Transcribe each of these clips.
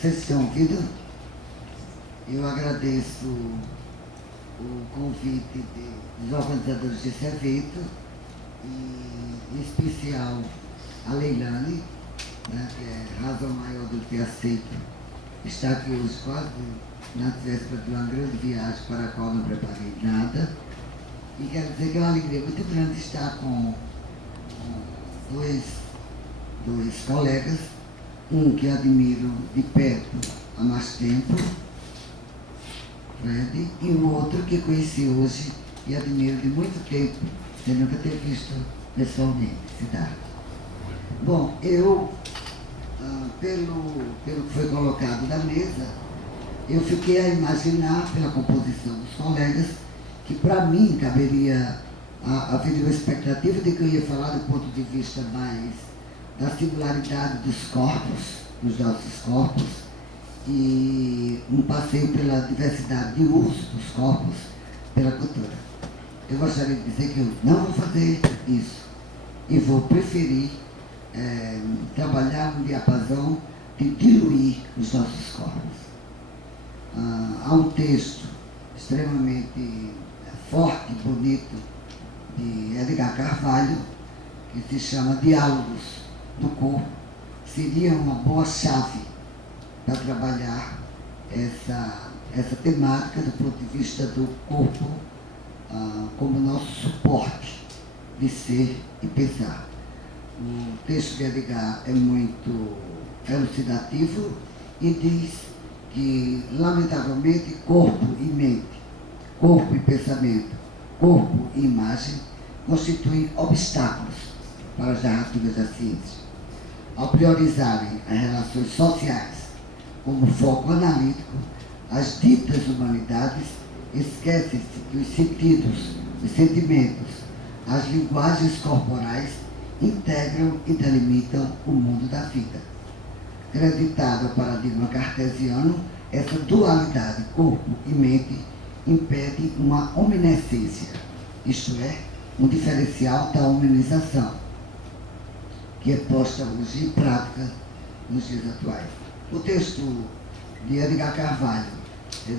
vocês estão ouvindo? Eu agradeço o convite dos organizadores desse evento, e em especial a Leilane, né, que é a razão maior de eu ter aceito estar aqui hoje, quase na véspera de uma grande viagem para a qual não preparei nada. E quero dizer que é uma alegria muito grande estar com dois colegas, um que admiro de perto há mais tempo, Fred, e o outro que conheci hoje e admiro de muito tempo, sem nunca ter visto pessoalmente, Siddhartha. Bom, eu, pelo que foi colocado na mesa, eu fiquei a imaginar, pela composição dos colegas, que para mim caberia haver uma expectativa de que eu ia falar do ponto de vista mais da singularidade dos corpos, dos nossos corpos, e um passeio pela diversidade de uso dos corpos pela cultura. Eu gostaria de dizer que eu não vou fazer isso e vou preferir trabalhar no diapasão de diluir os nossos corpos. Há um texto extremamente forte e bonito de Edgar Carvalho, que se chama Diálogos do Corpo. Seria uma boa chave para trabalhar essa temática do ponto de vista do corpo como nosso suporte de ser e pensar. O texto de Edgar é muito elucidativo e diz que, lamentavelmente, corpo e mente, corpo e pensamento, corpo e imagem constituem obstáculos para as narrativas da ciência. Ao priorizarem as relações sociais como foco analítico, as ditas humanidades esquecem-se que os sentidos, os sentimentos, as linguagens corporais integram e delimitam o mundo da vida. Creditado ao paradigma cartesiano, essa dualidade corpo e mente impede uma omnisciência, isto é, um diferencial da humanização, que é posta hoje em prática nos dias atuais. O texto de Edgar Carvalho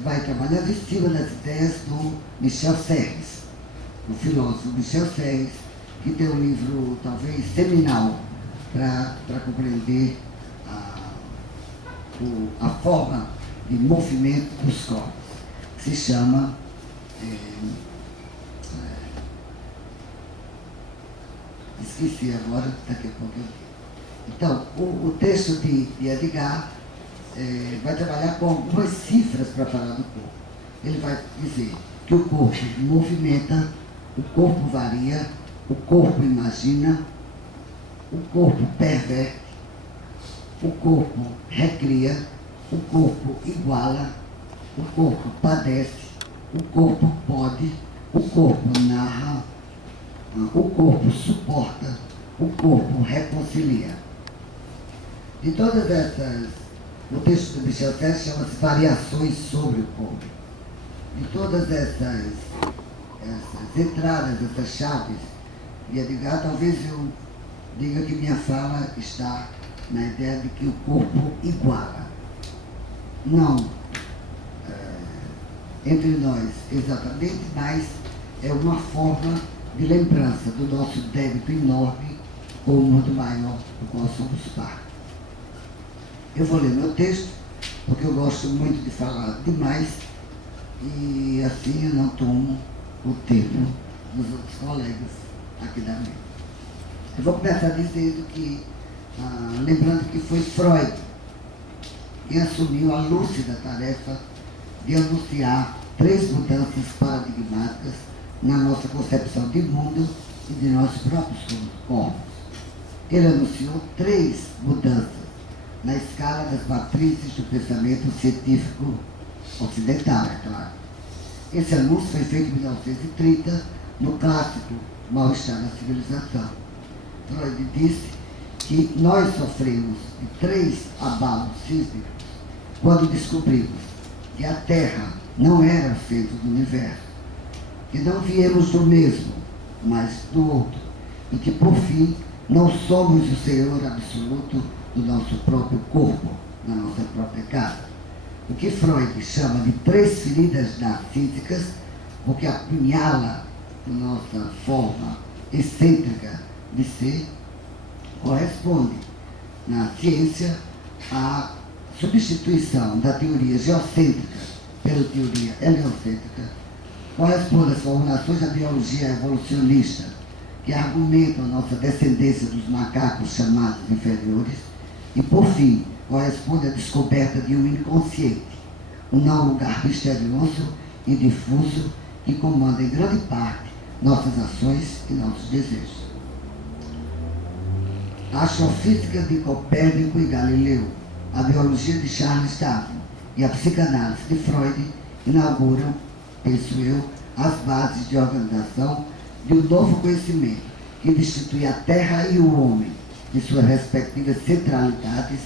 vai trabalhar em cima das ideias do Michel Serres, o filósofo Michel Serres, que tem um livro talvez seminal para compreender a forma de movimento dos corpos, que se chama esqueci agora, daqui a pouco eu digo. Então, o texto de Edgar vai trabalhar com algumas cifras para falar do corpo. Ele vai dizer que o corpo movimenta, o corpo varia, o corpo imagina, o corpo perverte, o corpo recria, o corpo iguala, o corpo padece, o corpo pode, o corpo narra, o corpo suporta, o corpo reconcilia. De todas essas, o texto do Michel Serres chama-se Variações sobre o Corpo. De todas essas entradas, essas chaves de Edgar, talvez eu diga que minha fala está na ideia de que o corpo iguala. Não entre nós exatamente, mas é uma forma de lembrança do nosso débito enorme com o mundo maior do qual somos parte. Eu vou ler meu texto, porque eu gosto muito de falar demais e assim eu não tomo o tempo dos outros colegas aqui da mesa. Eu vou começar dizendo que, lembrando que foi Freud quem assumiu a lúcida tarefa de anunciar 3 mudanças paradigmáticas na nossa concepção de mundo e de nossos próprios corpos. Ele anunciou 3 mudanças na escala das matrizes do pensamento científico ocidental, é claro. Esse anúncio foi feito em 1930 no clássico Mal-Estar na Civilização. Freud disse que nós sofremos de 3 abalos sísmicos quando descobrimos que a Terra não era o centro do universo, que não viemos do mesmo, mas do outro, e que, por fim, não somos o Senhor absoluto do nosso próprio corpo, na nossa própria casa. O que Freud chama de 3 feridas narcísicas, porque apunhala a nossa forma excêntrica de ser, corresponde, na ciência, à substituição da teoria geocêntrica pela teoria heliocêntrica, corresponde às formulações da biologia evolucionista, que argumentam a nossa descendência dos macacos chamados inferiores, e, por fim, corresponde à descoberta de um inconsciente, um não lugar misterioso e difuso que comanda em grande parte nossas ações e nossos desejos. A astrofísica de Copérnico e Galileu, a biologia de Charles Darwin e a psicanálise de Freud inauguram, penso eu, as bases de organização de um novo conhecimento que destitui a Terra e o homem de suas respectivas centralidades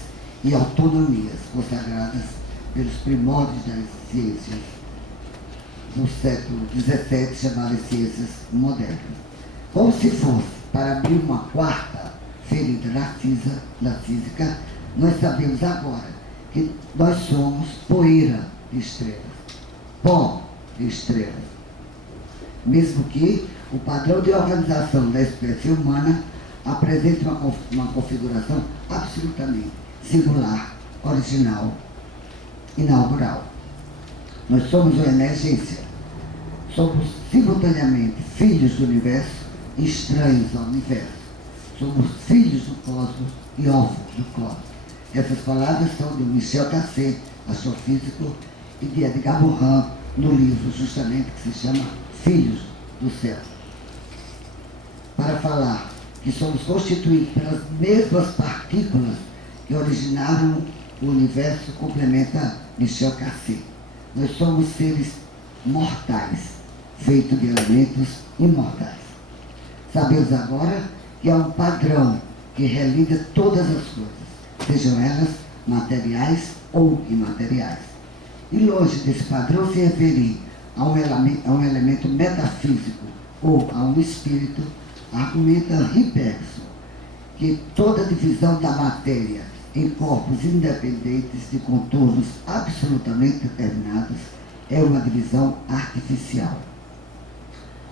e autonomias consagradas pelos primórdios das ciências do século XVII, chamadas ciências modernas. Como se fosse para abrir uma 4ª ferida narcísica, nós sabemos agora que nós somos poeira de estrelas, pó de estrelas. Mesmo que o padrão de organização da espécie humana apresente uma configuração absolutamente singular, original, inaugural. Nós somos uma emergência. Somos simultaneamente filhos do universo e estranhos ao universo. Somos filhos do cosmos e órfãos do cosmos. Essas palavras são de Michel Cassé, astrofísico, e de Edgar Morin, no livro justamente que se chama Filhos do Céu. Para falar que somos constituídos pelas mesmas partículas que originaram o universo, complementa Michel Cassé. Nós somos seres mortais, feitos de elementos imortais. Sabemos agora que há um padrão que religa todas as coisas, sejam elas materiais ou imateriais. E longe desse padrão se referir a um elemento metafísico ou a um espírito, argumenta Riberson que toda divisão da matéria em corpos independentes de contornos absolutamente determinados é uma divisão artificial.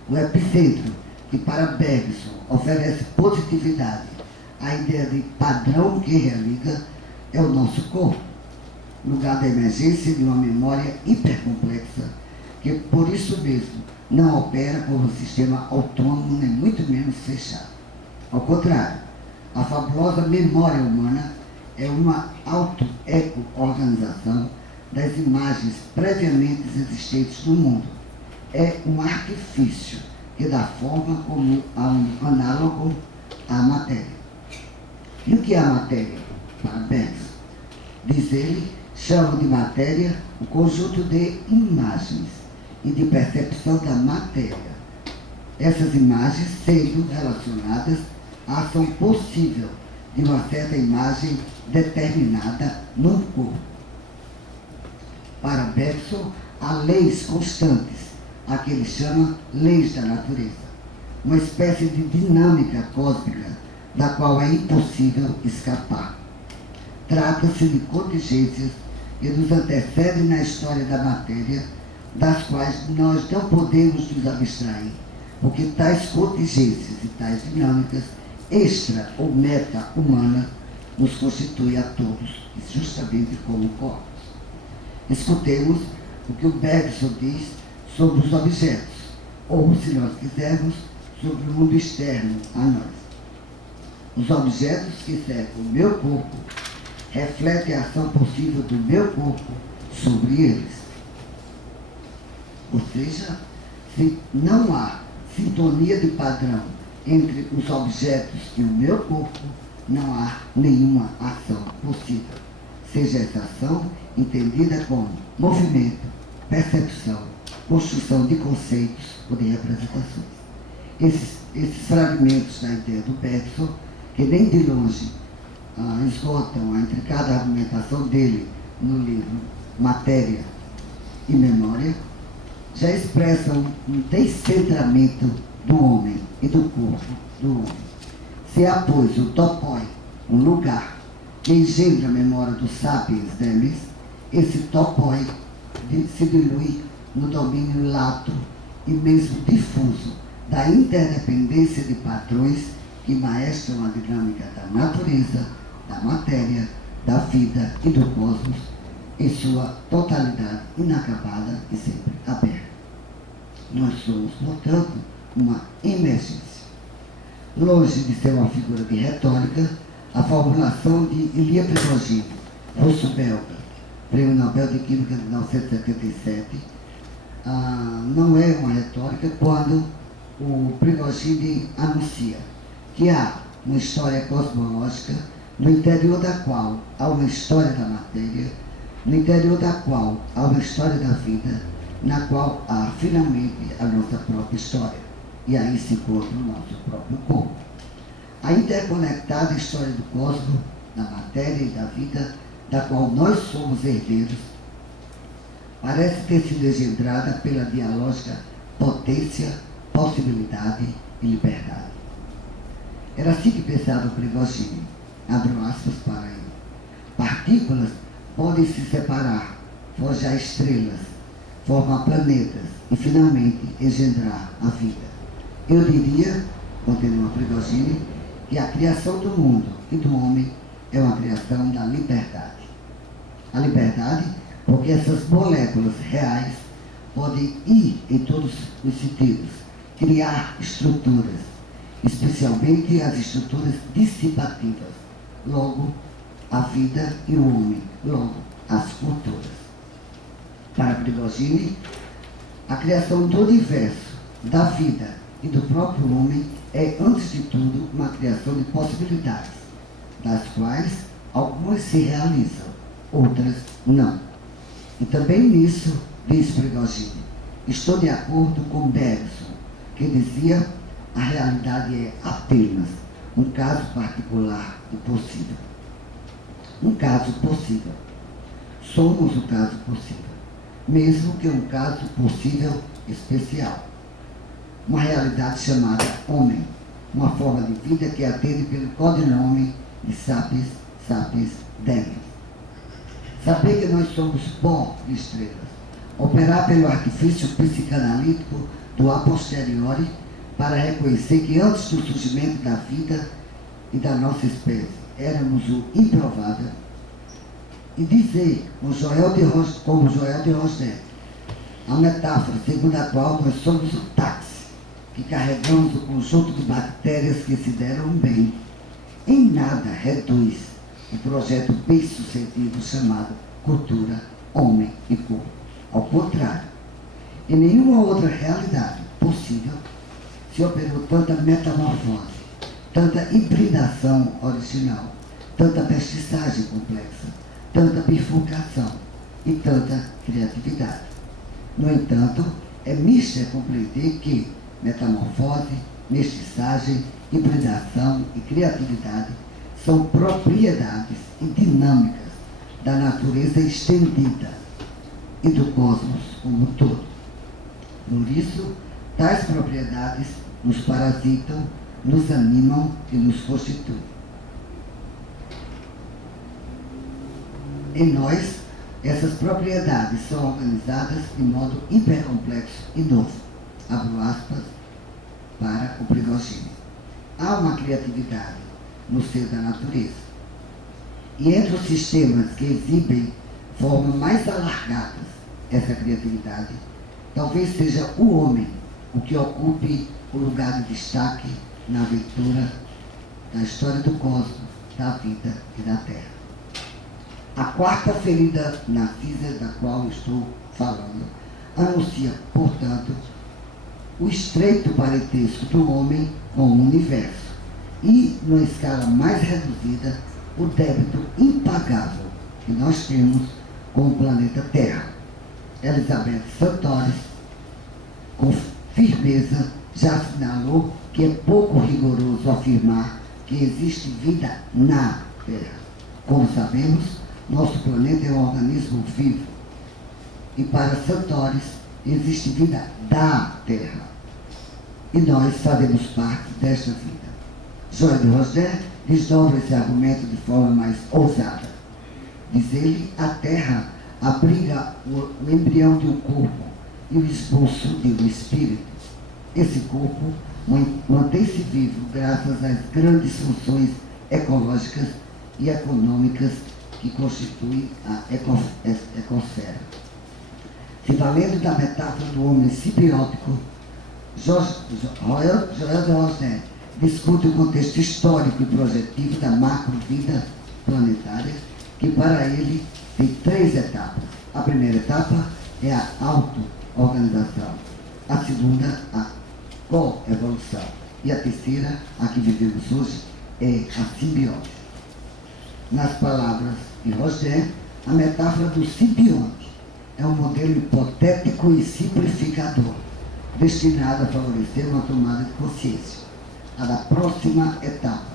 O epicentro, que para Bergson oferece positividade à ideia de padrão que religa, é o nosso corpo, lugar da emergência de uma memória hipercomplexa, que por isso mesmo não opera como um sistema autônomo, nem muito menos fechado. Ao contrário, a fabulosa memória humana é uma auto-eco-organização das imagens previamente existentes no mundo. É um artifício que dá forma como a um análogo à matéria. E o que é a matéria? Para Bergson, diz ele, chama de matéria o conjunto de imagens e de percepção da matéria. Essas imagens sendo relacionadas à ação possível de uma certa imagem determinada num corpo. Para Bergson, há leis constantes, a que ele chama leis da natureza, uma espécie de dinâmica cósmica da qual é impossível escapar. Trata-se de contingências que nos antecedem na história da matéria, das quais nós não podemos nos abstrair, porque tais contingências e tais dinâmicas extra ou meta-humana nos constituem a todos, justamente como corpos. Escutemos o que o Bergson diz sobre os objetos, ou, se nós quisermos, sobre o mundo externo a nós. Os objetos que cercam o meu corpo refletem a ação possível do meu corpo sobre eles. Ou seja, se não há sintonia de padrão entre os objetos e o meu corpo, não há nenhuma ação possível. Seja essa ação entendida como movimento, percepção, construção de conceitos ou de representações. Esses fragmentos da ideia do Bergson, que nem de longe esgotam a intricada argumentação dele no livro Matéria e Memória, já expressam um descentramento do homem e do corpo do homem. Se há, pois, o topoi, um lugar, que engendra a memória do sapiens demis, esse topoi se dilui no domínio lato e mesmo difuso da interdependência de padrões que maestram a dinâmica da natureza, da matéria, da vida e do cosmos em sua totalidade inacabada e sempre aberta. Nós somos, portanto, uma emergência. Longe de ser uma figura de retórica, a formulação de Ilia Prigogine, russo-belga, Prêmio Nobel de Química de 1977, não é uma retórica quando o Prigogine anuncia que há uma história cosmológica no interior da qual há uma história da matéria, no interior da qual há uma história da vida, na qual há finalmente a nossa própria história. E aí se encontra o nosso próprio corpo. A interconectada história do cosmos, da matéria e da vida, da qual nós somos herdeiros, parece ter sido engendrada pela dialógica potência, possibilidade e liberdade. Era assim que pensava o Prigogine. Abro aspas para ele. Partículas podem se separar, forjar estrelas, formar planetas e finalmente engendrar a vida. Eu diria, continua Prigogine, que a criação do mundo e do homem é uma criação da liberdade. A liberdade, porque essas moléculas reais podem ir em todos os sentidos, criar estruturas, especialmente as estruturas dissipativas, logo a vida e o homem, logo as culturas. Para Prigogine, a criação do universo, da vida e do próprio homem é, antes de tudo, uma criação de possibilidades, das quais algumas se realizam, outras não. E também nisso, diz Prigogine, estou de acordo com Bergson, que dizia: a realidade é apenas um caso particular e possível. Um caso possível. Somos o caso possível, mesmo que um caso possível especial. Uma realidade chamada homem, uma forma de vida que atende pelo codinome de sapiens, sapiens demis. Saber que nós somos pó de estrelas, operar pelo artifício psicanalítico do a posteriori para reconhecer que antes do surgimento da vida e da nossa espécie éramos o improvável, e dizer, como Joel de Rosdet, a metáfora segundo a qual nós somos o táxi, que carregamos o conjunto de bactérias que se deram bem, em nada reduz o projeto bem-sucedido chamado cultura, homem e corpo. Ao contrário, em nenhuma outra realidade possível se operou tanta metamorfose, tanta hibridação original, tanta mestiçagem complexa, tanta bifurcação e tanta criatividade. No entanto, é mister compreender que metamorfose, mestiçagem, hibridação e criatividade são propriedades e dinâmicas da natureza estendida e do cosmos como um todo. Por isso, tais propriedades nos parasitam, nos animam e nos constituem. Em nós, essas propriedades são organizadas de modo hipercomplexo e novo. Abro aspas para o Prigogine. Há uma criatividade no ser da natureza. E entre os sistemas que exibem formas mais alargadas essa criatividade, talvez seja o homem o que ocupe o lugar de destaque na aventura da história do cosmos, da vida e da Terra. A quarta ferida narcisa da qual estou falando anuncia, portanto, o estreito parentesco do homem com o universo e, numa escala mais reduzida, o débito impagável que nós temos com o planeta Terra. Elizabeth Santores, com firmeza, já assinalou que é pouco rigoroso afirmar que existe vida na Terra. Como sabemos, nosso planeta é um organismo vivo. E para Santores, existe vida da Terra. E nós fazemos parte desta vida. Joel de Rosdet desdobra esse argumento de forma mais ousada. Diz ele, a Terra abriga o embrião de um corpo e o esboço de um espírito. Esse corpo mantém-se vivo graças às grandes funções ecológicas e econômicas que constituem a ecosfera. Se valendo da metáfora do homem simbiótico, Joel de Rosner discute o contexto histórico e projetivo da macro-vida planetária, que para ele tem 3 etapas. A primeira etapa é a auto-organização, a segunda, a co-evolução, e a terceira, a que vivemos hoje, é a simbiose. Nas palavras de Roger, a metáfora do simbionte é um modelo hipotético e simplificador, destinado a favorecer uma tomada de consciência. A da próxima etapa,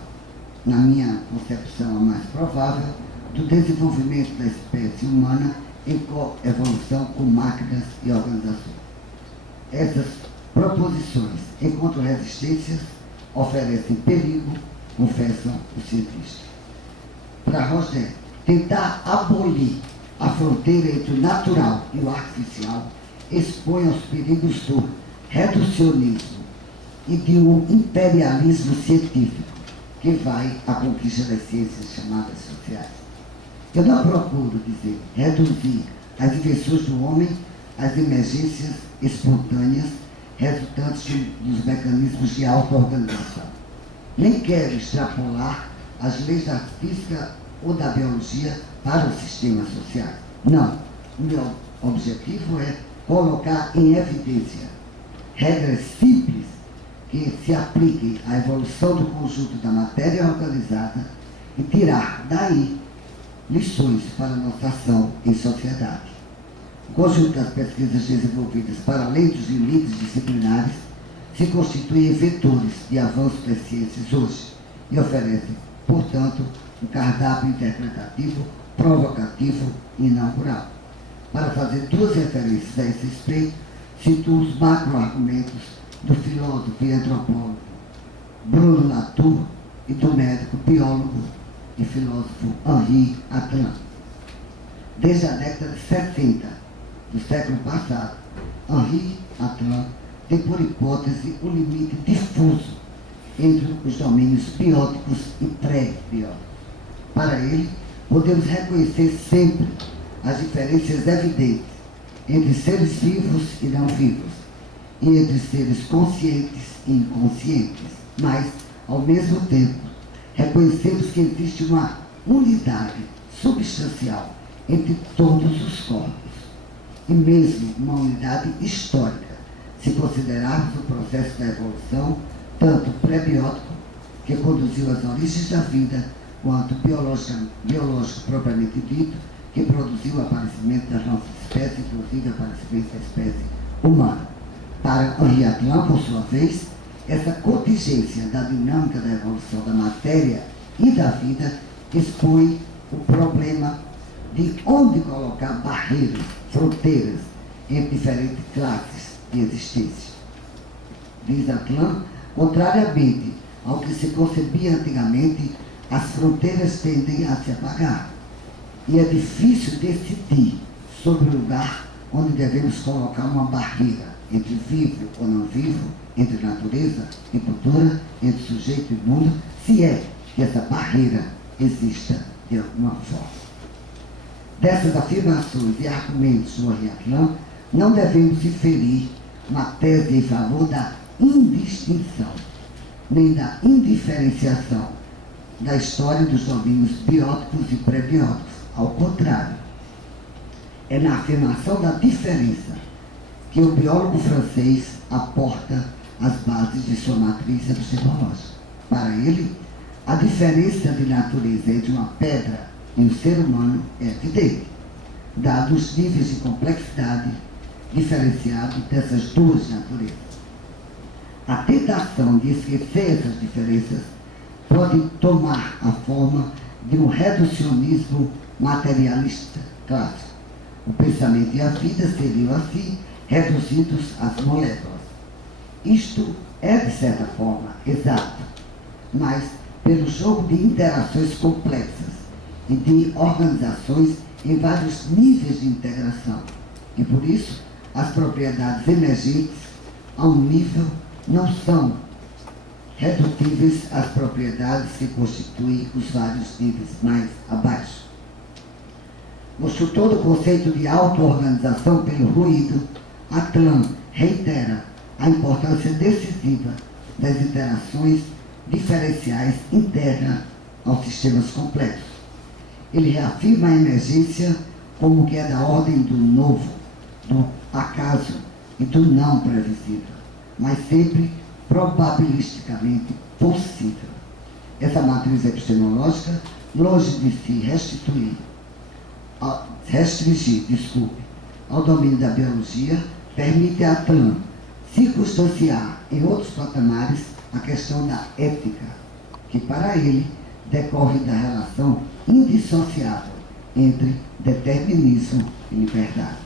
na minha concepção a mais provável, do desenvolvimento da espécie humana em coevolução com máquinas e organizações. Essas proposições encontram resistências, oferecem perigo, confessam os cientistas. Para Roger, tentar abolir a fronteira entre o natural e o artificial expõe aos perigos do reducionismo e de um imperialismo científico que vai à conquista das ciências chamadas sociais. Eu não procuro, dizer, reduzir as invenções do homem às emergências espontâneas resultantes dos mecanismos de auto-organização. Nem quero extrapolar as leis da física ou da biologia para os sistemas sociais. Não. O meu objetivo é colocar em evidência regras simples que se apliquem à evolução do conjunto da matéria organizada e tirar daí lições para a nossa ação em sociedade. O conjunto das pesquisas desenvolvidas para além dos limites disciplinares se constituem em vetores de avanço das ciências hoje e oferecem, portanto, um cardápio interpretativo, provocativo e inaugural. Para fazer 2 referências a esse respeito, cito os macro-argumentos do filósofo e antropólogo Bruno Latour e do médico, biólogo e filósofo Henri Atlan. Desde a década de 70 do século passado, Henri Atlan tem por hipótese um limite difuso entre os domínios bióticos e pré-bióticos. Para ele, podemos reconhecer sempre as diferenças evidentes entre seres vivos e não vivos, e entre seres conscientes e inconscientes, mas, ao mesmo tempo, reconhecemos que existe uma unidade substancial entre todos os corpos, e mesmo uma unidade histórica, se considerarmos o processo da evolução, tanto pré-biótico, que conduziu às origens da vida, quanto biológico propriamente dito, que produziu o aparecimento da nossa espécie, inclusive o aparecimento da espécie humana. Para Henri Atlan, por sua vez, essa contingência da dinâmica da evolução da matéria e da vida expõe o problema de onde colocar barreiras, fronteiras entre diferentes classes de existência. Diz Atlan, contrariamente ao que se concebia antigamente, as fronteiras tendem a se apagar. E é difícil decidir sobre o lugar onde devemos colocar uma barreira entre vivo ou não vivo, entre natureza e cultura, entre sujeito e mundo, se é que essa barreira exista de alguma forma. Dessas afirmações e argumentos do Henri Atlan, não devemos inferir uma tese em favor da indistinção, nem da indiferenciação da história dos domínios bióticos e pré-bióticos. Ao contrário, é na afirmação da diferença que o biólogo francês aporta as bases de sua matriz epistemológica. Para ele, a diferença de natureza entre uma pedra e um ser humano é evidente, dados os níveis de complexidade diferenciados dessas duas naturezas. A tentação de esquecer essas diferenças pode tomar a forma de um reducionismo materialista clássico. O pensamento e a vida seriam, assim, reduzidos às moléculas. Isto é, de certa forma, exato, mas pelo jogo de interações complexas e de organizações em vários níveis de integração. E por isso, as propriedades emergentes, a um nível, não são redutíveis às propriedades que constituem os vários níveis mais abaixo. Mostrou todo o conceito de auto-organização pelo ruído, Atlan reitera a importância decisiva das interações diferenciais internas aos sistemas complexos. Ele reafirma a emergência como que é da ordem do novo, do acaso e do não previsível, mas sempre probabilisticamente possível. Essa matriz epistemológica, longe de se restringir ao domínio da biologia, permite a Atlan circunstanciar em outros patamares a questão da ética, que para ele decorre da relação indissociável entre determinismo e liberdade.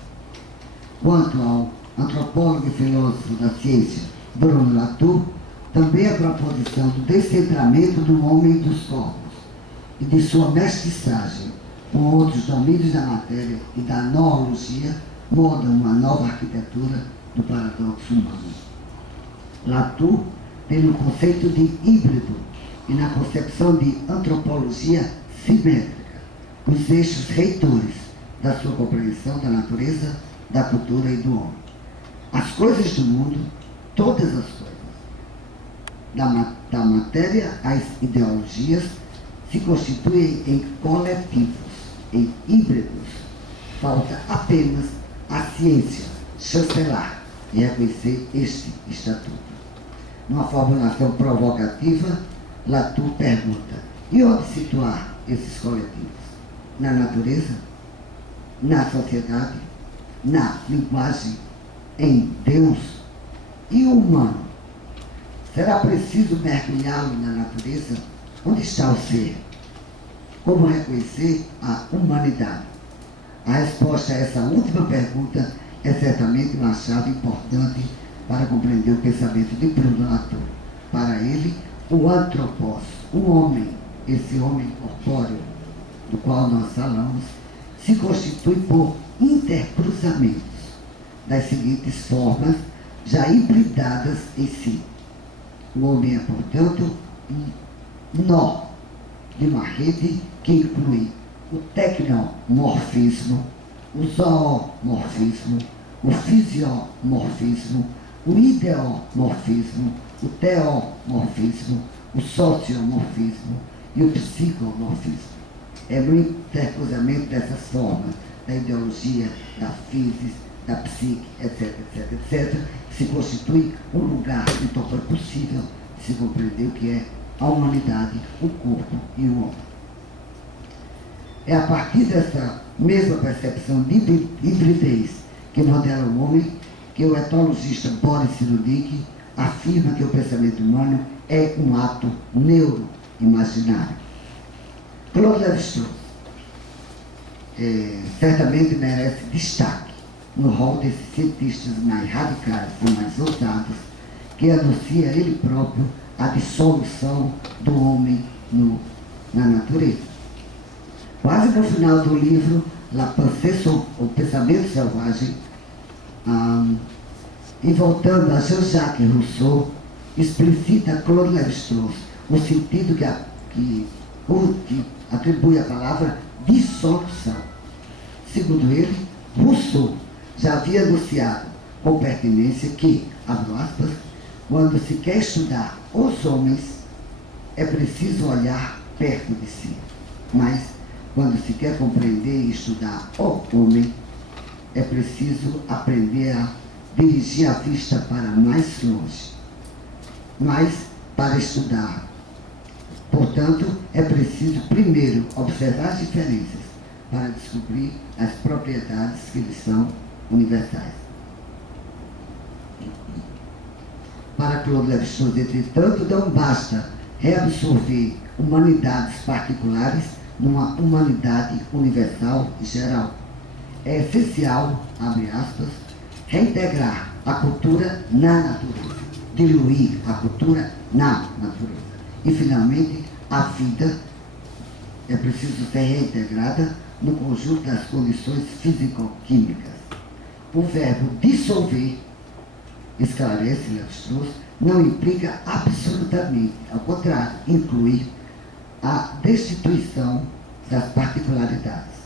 Quanto ao antropólogo e filósofo da ciência Bruno Latour, também a proposição do descentramento do homem e dos corpos e de sua mestiçagem com outros domínios da matéria e da noologia moldam uma nova arquitetura do paradoxo humano. Latour, pelo conceito de híbrido e na concepção de antropologia simétrica, os eixos reitores da sua compreensão da natureza, da cultura e do homem. As coisas do mundo, todas as coisas, da matéria às ideologias, se constituem em coletivos, em híbridos. Falta apenas a ciência chancelar e reconhecer este estatuto. Numa formulação provocativa, Latour pergunta: e onde situar esses coletivos? Na natureza? Na sociedade? Na linguagem? Em Deus? E o humano? Será preciso mergulhá-lo na natureza? Onde está o ser? Como reconhecer a humanidade? A resposta a essa última pergunta é certamente uma chave importante para compreender o pensamento de Bruno Latour. Para ele, o antropos, o homem, esse homem corpóreo do qual nós falamos, se constitui por intercruzamentos das seguintes formas, já hibridadas em si. O homem é, portanto, um nó de uma rede que inclui o tecnomorfismo, o zoomorfismo, o fisiomorfismo, o ideomorfismo, o teomorfismo, o sociomorfismo e o psicomorfismo. É no intercruzamento dessas formas, da ideologia, da physis, da psique, etc., etc., etc., que se constitui um lugar, então, possível de se compreender o que é a humanidade, o corpo e o homem. É a partir dessa mesma percepção de hibridez que modela o homem que o etologista Boris Cyrulnik afirma que o pensamento humano é um ato neuroimaginário. Claude Lévi-Strauss certamente merece destaque no rol desses cientistas mais radicais e mais ousados que anuncia ele próprio a dissolução do homem na natureza. Quase no final do livro, La Pensée, o Pensamento Selvagem, e voltando a Jean-Jacques Rousseau, explicita Claude Lévi-Strauss o sentido que atribui a palavra dissolução. Segundo ele, Rousseau já havia anunciado com pertinência que, abro aspas, quando se quer estudar os homens, é preciso olhar perto de si. Mas, quando se quer compreender e estudar o homem, é preciso aprender a dirigir a vista para mais longe. Mas, para estudar, portanto, é preciso primeiro observar as diferenças para descobrir as propriedades que lhes são universais. Para Claude Lévi-Strauss, entretanto, não basta reabsorver humanidades particulares numa humanidade universal e geral. É essencial, abre aspas, reintegrar a cultura na natureza, diluir a cultura na natureza e, finalmente, A vida é preciso ser reintegrada no conjunto das condições físico-químicas. O verbo dissolver, esclarece Lévi-Strauss, não implica absolutamente, ao contrário, inclui a destituição das particularidades.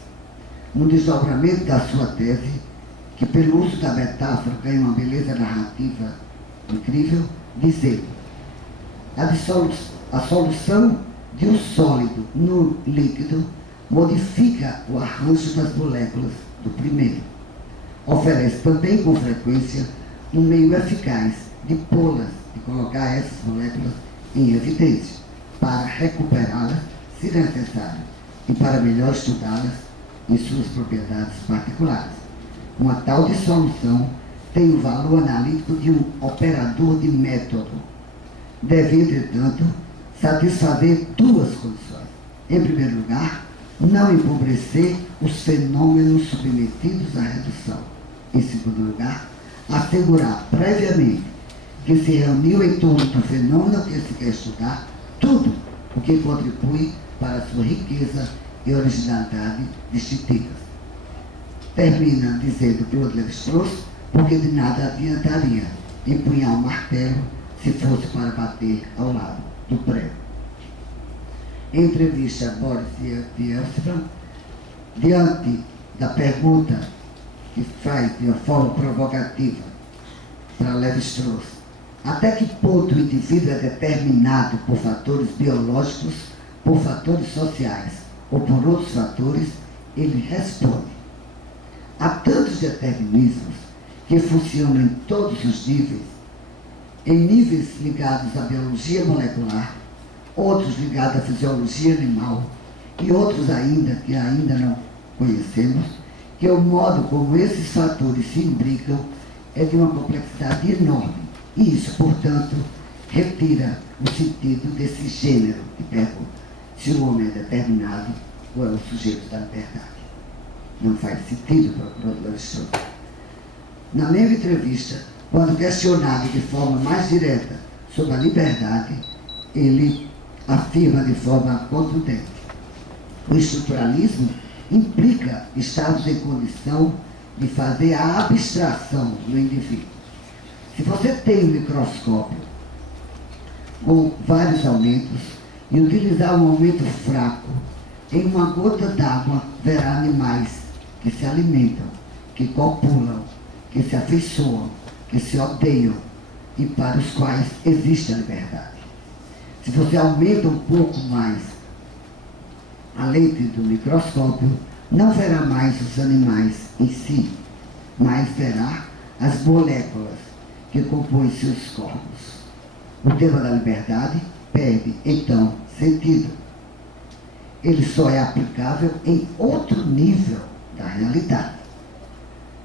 No desdobramento da sua tese, que pelo uso da metáfora ganha uma beleza narrativa incrível, dizendo: a solução de um sólido no líquido modifica o arranjo das moléculas do primeiro. Oferece também, com frequência, um meio eficaz de pô-las, de colocar essas moléculas em evidência, para recuperá-las, se necessário, e para melhor estudá-las em suas propriedades particulares. Uma tal dissolução tem o valor analítico de um operador de método. Deve, entretanto, satisfazer duas condições. Em primeiro lugar, não empobrecer os fenômenos submetidos à redução. Em segundo lugar, assegurar previamente que se reuniu em torno do fenômeno que se quer estudar tudo o que contribui para a sua riqueza e originalidade distintivas. Termina dizendo Claude Lévi-Strauss, porque de nada adiantaria empunhar o martelo se fosse para bater ao lado do prego. Em entrevista a Boris Vielsan, diante da pergunta que faz de uma forma provocativa para Lévi-Strauss, até que ponto o indivíduo é determinado por fatores biológicos, por fatores sociais ou por outros fatores, ele responde: há tantos determinismos que funcionam em todos os níveis, em níveis ligados à biologia molecular, outros ligados à fisiologia animal e outros ainda que ainda não conhecemos, que o modo como esses fatores se imbricam é de uma complexidade enorme. E isso, portanto, retira o sentido desse gênero de pergunta: se o homem é determinado ou é o sujeito da liberdade. Não faz sentido para o Claude Lévi-Strauss. Na mesma entrevista, quando questionado de forma mais direta sobre a liberdade, ele afirma de forma contundente: o estruturalismo implica estarmos em condição de fazer a abstração do indivíduo. Se você tem um microscópio com vários aumentos e utilizar um aumento fraco, em uma gota d'água verá animais que se alimentam, que copulam, que se afeiçoam, que se odeiam e para os quais existe a liberdade. Se você aumenta um pouco mais a lente do microscópio, não verá mais os animais em si, mas verá as moléculas que compõem seus corpos. O tema da liberdade perde, então, sentido. Ele só é aplicável em outro nível da realidade.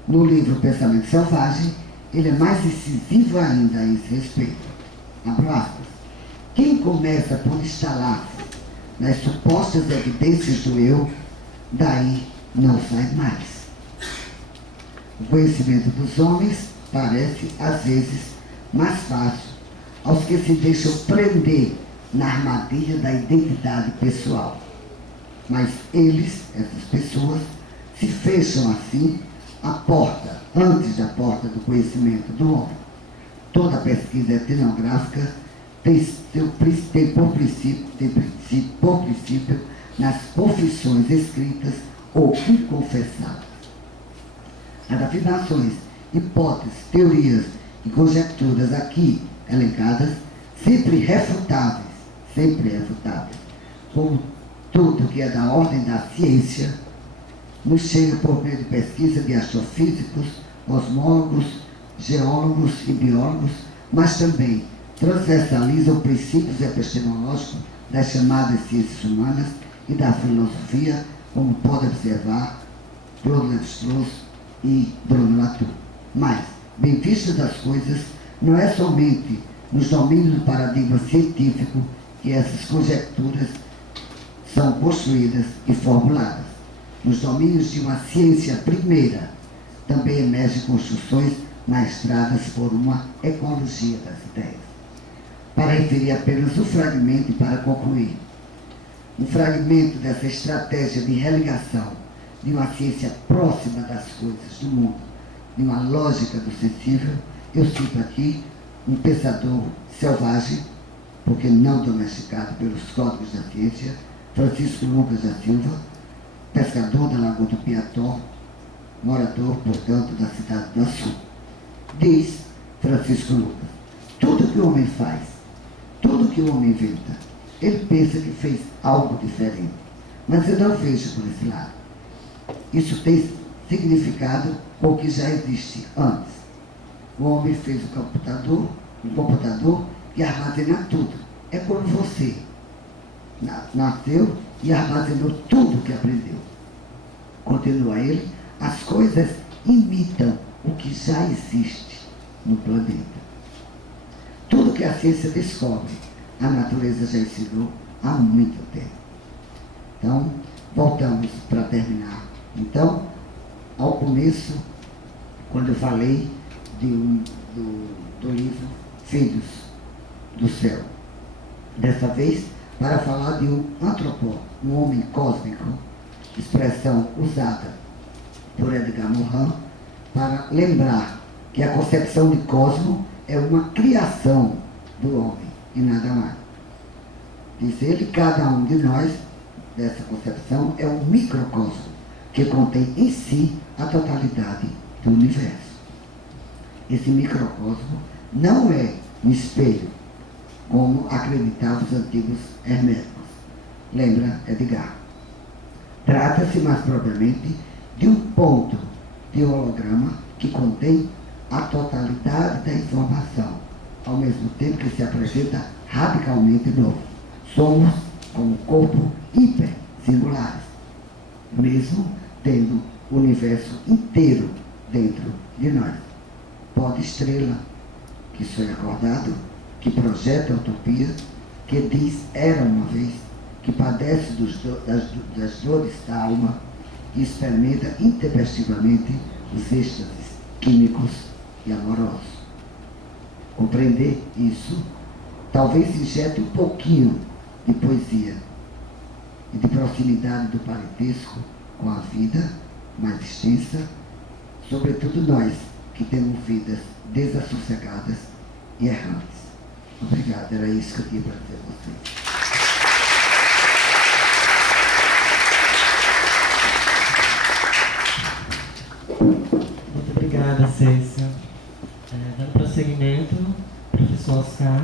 No livro Pensamento Selvagem, ele é mais incisivo ainda a esse respeito. Abro aspas. Quem começa por instalar-se nas supostas evidências do eu, daí não sai mais. O conhecimento dos homens parece, às vezes, mais fácil aos que se deixam prender na armadilha da identidade pessoal. Mas eles, essas pessoas, se fecham assim a porta, antes da porta do conhecimento do homem. Toda pesquisa etnográfica tem por princípio nas confissões escritas ou inconfessadas. As afirmações, hipóteses, teorias e conjecturas aqui elencadas, sempre refutáveis, como tudo que é da ordem da ciência, nos chega por meio de pesquisa de astrofísicos, cosmólogos, geólogos e biólogos, mas também transversalizam princípios epistemológicos das chamadas ciências humanas e da filosofia, como pode observar Claude Lévi-Strauss e Bruno Latour. Mas, bem vista das coisas, não é somente nos domínios do paradigma científico que essas conjecturas são construídas e formuladas. Nos domínios de uma ciência primeira, também emergem construções maestradas por uma ecologia das ideias. Para referir apenas um fragmento e para concluir, um fragmento dessa estratégia de religação de uma ciência próxima das coisas do mundo, de uma lógica do sensível, eu cito aqui um pensador selvagem, porque não domesticado pelos códigos da ciência, Francisco Lucas da Silva, pescador da Lagoa do Piató, morador, portanto, da cidade do Açu. Diz Francisco Lucas: tudo que o homem faz, tudo que o homem inventa, ele pensa que fez algo diferente, mas eu não vejo por esse lado. Isso tem significado com o que já existe antes. O homem fez um computador que armazena tudo. É como você nasceu e armazenou tudo que aprendeu. Continua ele: as coisas imitam o que já existe no planeta. Tudo que a ciência descobre, a natureza já ensinou há muito tempo. Então, voltamos para terminar. Então, ao começo, quando eu falei do livro Filhos do Céu, dessa vez para falar de um antropólogo, um homem cósmico, expressão usada por Edgar Morin, para lembrar que a concepção de cosmo é uma criação do homem e nada mais. Diz ele: cada um de nós, dessa concepção, é um microcosmo que contém em si a totalidade do universo. Esse microcosmo não é um espelho, como acreditavam os antigos herméticos. Lembra Edgar? Trata-se mais propriamente de um ponto de holograma que contém a totalidade da informação, ao mesmo tempo que se apresenta radicalmente novo. Somos, como corpo, hiper singulares, mesmo tendo o universo inteiro dentro de nós. Pode estrela, que sonha acordado, que projeta a utopia, que diz era uma vez, que padece das dores da alma e experimenta intempestivamente os êxtases químicos e amorosos. Compreender isso talvez injete um pouquinho de poesia e de proximidade do parentesco com a vida mais extensa, sobretudo nós que temos vidas desassossegadas e errantes. Obrigado, era isso que eu tinha para dizer a vocês. Muito obrigada, Cécia. Dando prosseguimento, professor Oscar.